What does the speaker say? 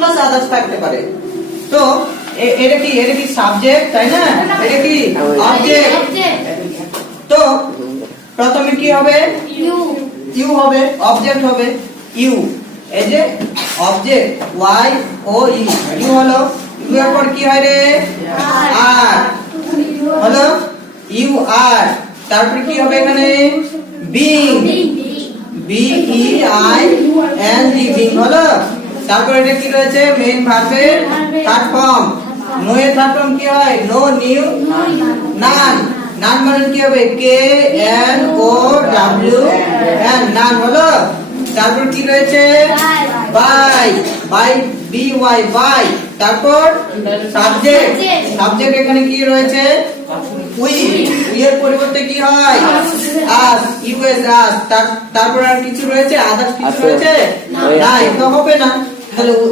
Plus others থাকতে পারে। তো এটা কি সাবজেক্ট, তাই না? এটা কি অবজেক্ট। তো প্রথমে কি হবে? ইউ হবে, অবজেক্ট হবে ইউ। এই যে অবজেক্ট ওয়াই ও ইউ হলো, ইউ এর পর কি হয় রে? আর হলো ইউ আর। তারপর কি হবে এখানে? Being, B E I N G, being হলো। তারপর এটা কি রয়েছে? মেইন ভার্বের থার্ড ফর্ম। নো এর থার্ড ফর্ম কি হয়? Know, knew, known. নান মানে কি হবে? K N O W N, known হলো। তারপর কি রয়েছে? By, by B Y, by. তারপর সাবজেক্ট, সাবজেক্ট এখানে কি রয়েছে? উই, উই এর পরিবর্তে কি হয়? Us, U S, us. তারপর আর কিছু রয়েছে? আদার্স কিছু রয়েছে? না, এটা হবে না। তাহলে